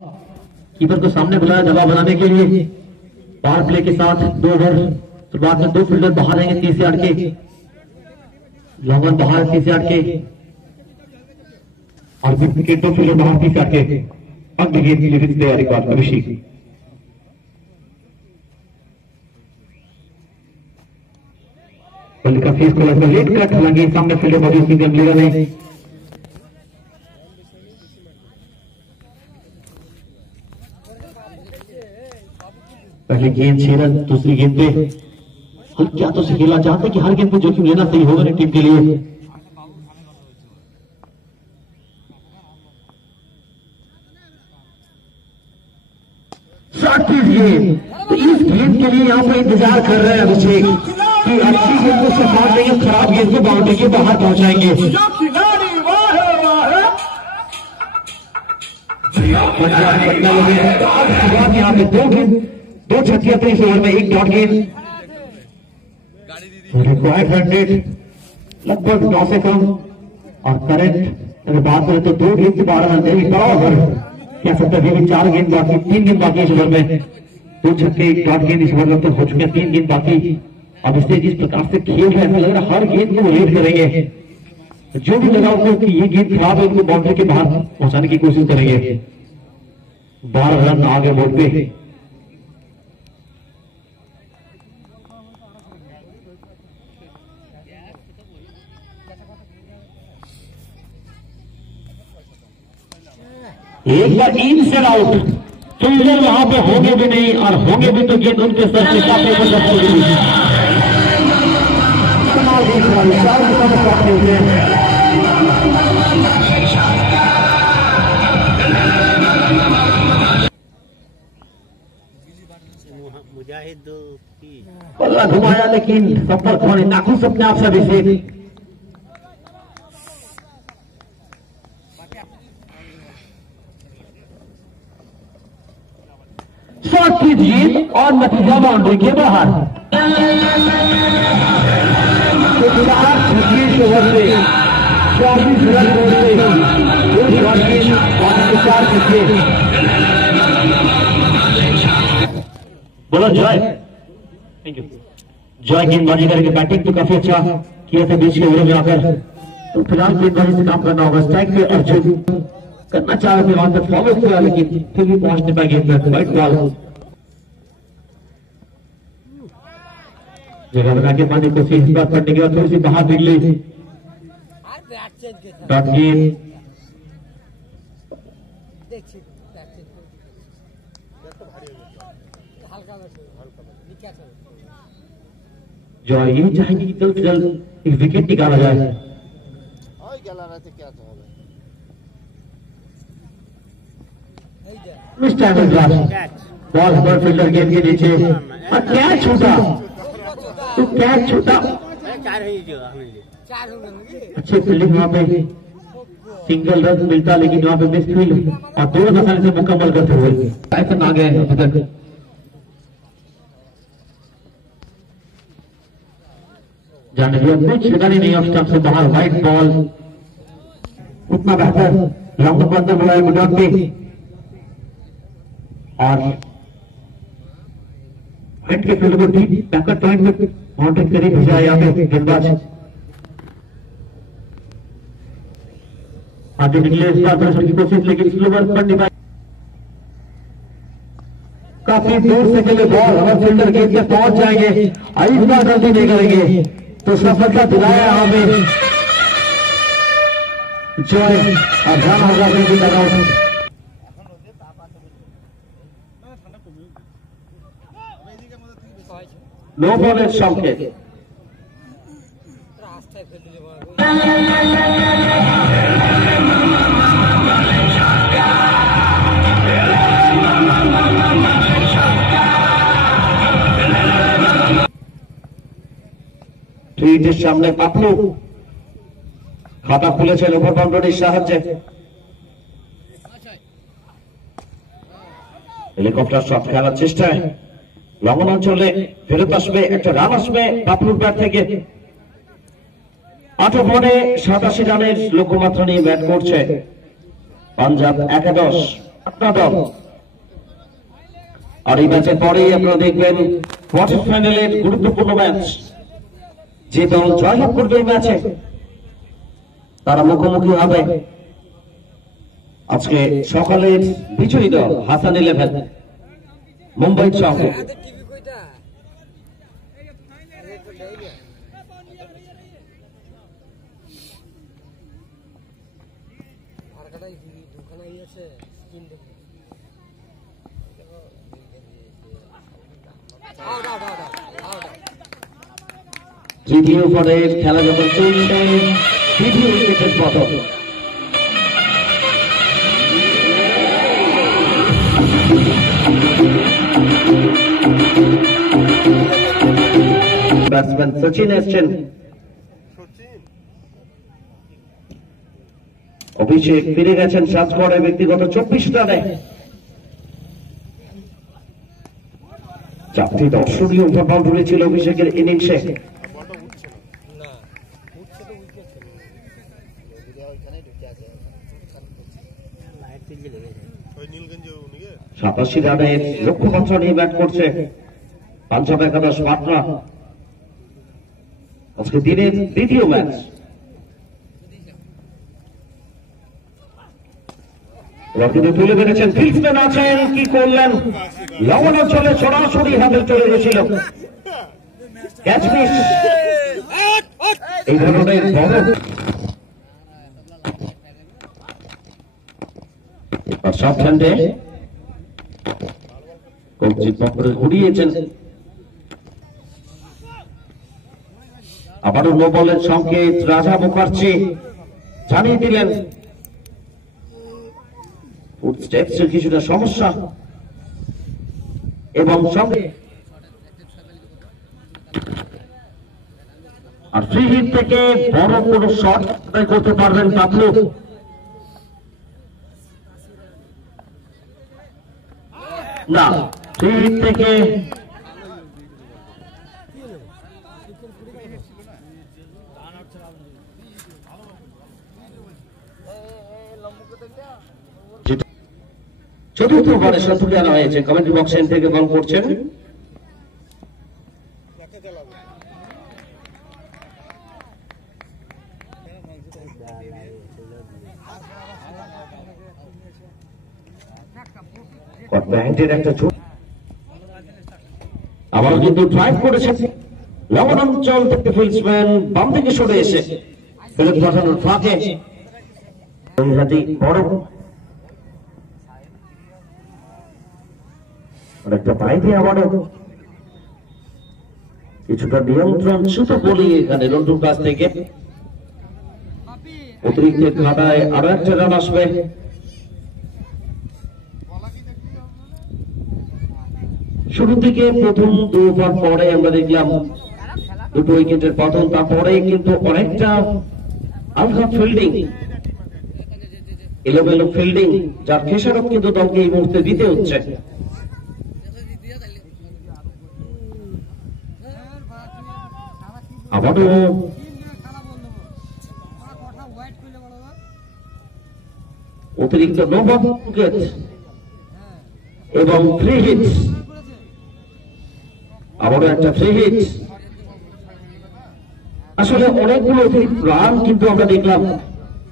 Keeper को सामने बुलाया दबाव बनाने के लिए। पावर प्ले के साथ 2 ओवर शुरुआत में 2 फील्डर बाहर रहेंगे 30 यार्ड के। लॉन्ग बाहर 30 यार्ड के और विकेट 2 फील्डर बाहर 30 यार्ड के। अब विकेट की लिखित तैयारी का अभिषेक बल्ले का फेस को लगभग लेट कट, हालांकि सामने फील्डर मौजूद थी मिलेगा नहीं। पहली गेंद शेरन, दूसरी गेंद पे हम क्या तो खेलना चाहते हैं कि हर गेंद पे जोखिम लेना सही होगा ना टीम के लिए। शॉट कीजिए, तो इस गेंद के लिए यहाँ पे इंतजार कर रहे हैं अभिषेक कि अच्छी गेंद को संभाल देंगे, खराब गेंद को बाउंड्री के बाहर पहुंचाएंगे। शुरुआत यहाँ पे 2 छक्के 23 ओवर में 1 डॉट गेंद। रिक्वायर्ड 100 लगभग 9 से कम और करंट अगर बात करें तो 2 गेंद से 12 रन देगी। बड़ा ओवर कह सकते हैं, 4 गेंद बाकी, 3 गेंद बाकी इस ओवर में। 2 छक्के 1 डॉट गेंद इस ओवर में तो हो चुके हैं, 3 गेंद बाकी। अब इससे जिस प्रकार से खेल रहे हैं ऐसा लग रहा है हर गेंद को वो रेड करेंगे। जो भी लगा उनको कि ये गेंद खराब है उनको बाउंड्री के बाहर पहुंचाने की कोशिश करेंगे। 12 रन आगे बोर्ड पे। एक बार इन से आउट, फील्डर वहां पे होंगे भी नहीं और होंगे भी तो गेंद उनके सर से काफी बल्ला घुमाया लेकिन संपर्क होने नाखुश अपने आप से अभिषेक। शॉट कीजिए और नतीजा बाउंड्री के बाहर। 24 ओवर से 24 रन छोड़ते 4 छक्के। बोलो जॉय, थैंक यू। जॉय गेंदबाजी करके बैटिंग तो काफी अच्छा किया था बीच के ओवर में आकर, तो फिलहाल गेंदबाजी से काम करना होगा। स्ट्राइक पे अर्जुन करना चाह रहे थे वहां तक फॉलो किया लेकिन फिर भी पहुंच नहीं पाए गेंद में। वाइट बॉल जगह बना के पाने को कोशिश करने के बाद थोड़ी सी बाहर निकली। डॉट गेंद जो ये चाहेंगे कि जल्द से जल्द एक विकेट निकाला जाए। बॉल फील्डर गेंद के नीचे और कैच छूटा, तो कैच छूटा। अच्छी फील्डिंग वहां पे, सिंगल रन मिलता लेकिन वहां पे मिस फील्ड और 2 रन आसानी से मुकम्मल करते हुए टाइसन आ गए अभी तक। जाने दिया पिच लगानी नहीं, ऑफ स्टंप से बाहर। वाइट बॉल उतना बेहतर लॉन्ग पर अंदर बुलाया मुडाक पे और हेड के फील्ड को डीप बैकअप पॉइंट में बाउंड्री करीब भेजा यहाँ पे गेंदबाज। आगे निकले इस बार की कोशिश लेकिन स्लोवर पर नहीं पाए। काफी दूर से चले बॉल, अगर फील्डर गेंद पे पहुंच जाएंगे इस बार गलती नहीं करेंगे तो सफलता दिलाया हमें जॉय और जाना होगा लगाउट। नो बॉल एट शॉट। ট্রিটের সামনে পাপলু খাতা খুলেছে লোফার বাউন্ডারির সাহায্যে। হেলিকপ্টার শট খেলার চেষ্টায় লঙ্ঘন অঞ্চলে ফেরত আসবে, একটা রান আসবে পাপলুর ব্যাট থেকে। 8 বলে 87 রানের লক্ষ্যমাত্রা নিয়ে ব্যাট করছে পাঞ্জাব একাদশ। দল। আর এই ম্যাচের পরেই আপনারা দেখবেন কোয়ার্টার ফাইনালের গুরুত্বপূর্ণ ম্যাচ। যে দল জয়লাভ করবে এই ম্যাচে তারা মুখোমুখি হবে আজকে সকালের বিজয়ী দল হাসান 11 মুম্বাইয়ের সঙ্গে। তৃতীয় ওভারের খেলা যখন চলছে তৃতীয় উইকেটের পতন। ব্যাটসম্যান সচিন এসছেন। অভিষেক ফিরে গেছেন সাজগড়ে ব্যক্তিগত 24 রানে। চারটি দর্শনীয় ওভার রয়েছিল অভিষেকের ইনিংসে। সাতাশি রানের লক্ষ্যমাত্রা নিয়ে ব্যাট করছে পাঞ্জাব একাদশ পাটনা। আজকে দিনের দ্বিতীয় ম্যাচ। কিন্তু তুলে বেড়েছেন ফিল্ডম্যান আছেন, কি করলেন? লবণ অঞ্চলে সরাসরি হাতে চলে গেছিল, ক্যাচ মিস। এই ধরনের বড় শর্ট হ্যান্ডে ঘুরিয়েছেন। আবারও নো বলের সংকেত রাজা মুখার্জি জানিয়ে দিলেন ফুটস্টেপসের কিছুটা সমস্যা এবং সঙ্গে আর ফ্রি হিট থেকে বড় কোন শট করতে পারবেন পাতলু। না, ফ্রি হিট থেকে চতুর্থ ওভারে সন্তুলি আনা হয়েছে। কমেন্ট্রি বক্স থেকে বল করছেন একটা ছোট। আবারও কিন্তু ড্রাইভ করেছেন লবণ অঞ্চল থেকে ফিল্ডসম্যান বাম থেকে সরে এসে ফেরত পাঠানোর ফাঁকে বড় একটা বাইরে আবারও কিছুটা নিয়ন্ত্রণ চ্যুত বলি এখানে রন্টুর কাছ থেকে। অতিরিক্ত ঘাটায় আরো একটা রান আসবে। শুরুর দিকে প্রথম 2 ওভার পরে আমরা দেখলাম 2 উইকেটের পতন, তারপরে কিন্তু অনেকটা আলগা ফিল্ডিং, এলোমেলো ফিল্ডিং, যার খেসারত কিন্তু দলকে এই মুহূর্তে দিতে হচ্ছে। আবারও অতিরিক্ত নো বল উইকেট এবং ফ্রি হিট। আবারও একটা ফ্রি হিট। আসলে অনেকগুলো অতিরিক্ত রান কিন্তু আমরা দেখলাম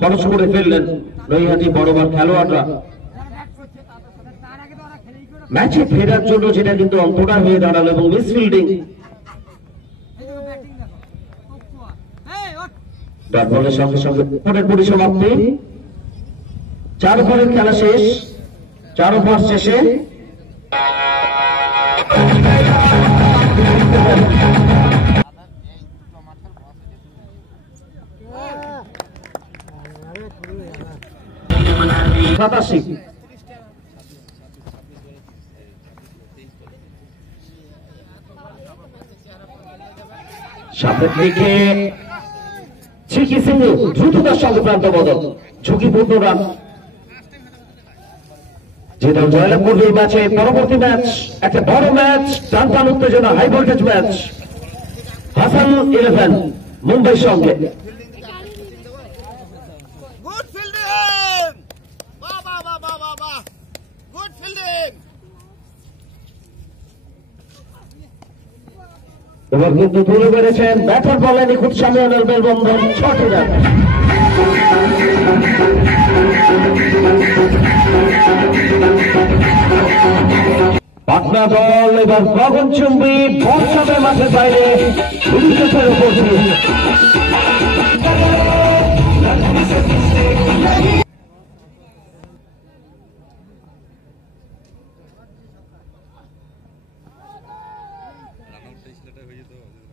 খরচ করে ফেললেন নৈহাটি বড়বার খেলোয়াড়রা ম্যাচে ফেরার জন্য, যেটা কিন্তু অঙ্কটা হয়ে দাঁড়ালো এবং মিস ফিল্ডিং। ডট বলের সঙ্গে সঙ্গে পরের পরিসমাপ্তি। 4 ওভারের খেলা শেষ। 4 ওভার শেষে সাতাশি। সামনের দিকে ছিকি সিংহ দ্রুততার সঙ্গে প্রান্ত বদল, ঝুঁকিপূর্ণ রান। যে দল জয়লাভ করবে এই ম্যাচে পরবর্তী ম্যাচ একটা বড় ম্যাচ, টানটান উত্তেজনা, হাই ভোল্টেজ ম্যাচ হাসান 11 মুম্বাইয়ের সঙ্গে। এবার কিন্তু তুলে বেড়েছেন ব্যাটার বলে নিখুঁত সামনের মেলবন্ধন 6টি রান। পাটনা দল এবার গগনচুম্বী বর্ষাবে মাঠের বাইরে উইকেটের উপর দিয়ে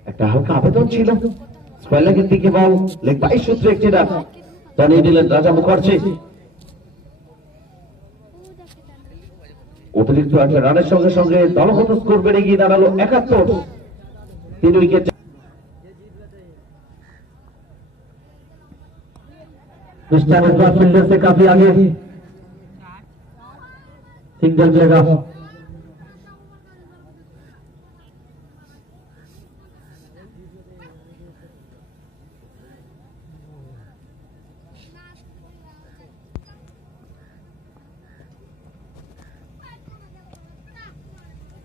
একটা হালকা আবেদন ছিল স্কয়ারের দিকে বল লেগ 22 সূত্রে একটি রান জানিয়ে দিলেন রাজা মুখার্জি। অতিরিক্ত একটা রানের সঙ্গে সঙ্গে দলগত স্কোর বেড়ে গিয়ে দাঁড়ালো 71। 3 উইকেট। क्रिस्टियान इस बार फील्डर से काफी आगे, सिंगल मिलेगा।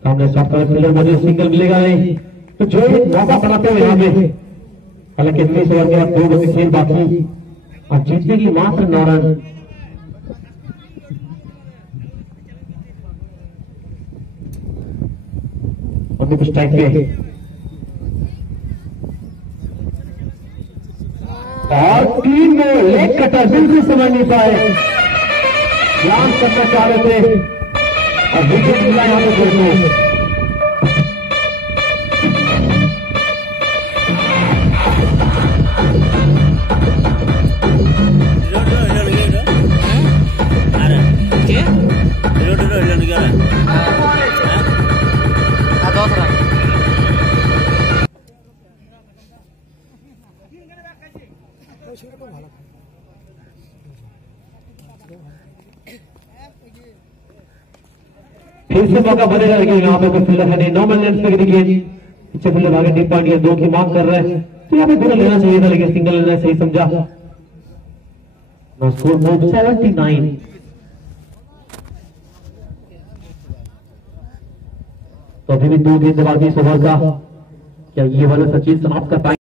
सामने सॉफ्टवेयर फील्डर मुझे सिंगल मिलेगा नहीं, तो जो मौका बनाते हुए यहाँ पे, हालांकि 30 ओवर के बाद 2 बचे खेल बाकी और जीतने की मात्र 9 रन। और कुछ टाइम पे और टीम में लेग कटर बिल्कुल समझ नहीं पाए, ध्यान करना चाह रहे थे और विकेट मिला यहाँ पे फिर से मौका बनेगा, लेकिन यहाँ पे कोई फील्डर है नहीं। नॉर्मल लेंथ पे देखिए पीछे फील्डर आगे डीप पॉइंट 2 की मांग कर रहे हैं, तो यहाँ पे पूरा लेना चाहिए था, लेकिन सिंगल लेना सही समझा। Score move 79। तो अभी भी 2 गेंद बाकी इस ओवर का, क्या ये वाला सचिन समाप्त कर पाएंगे?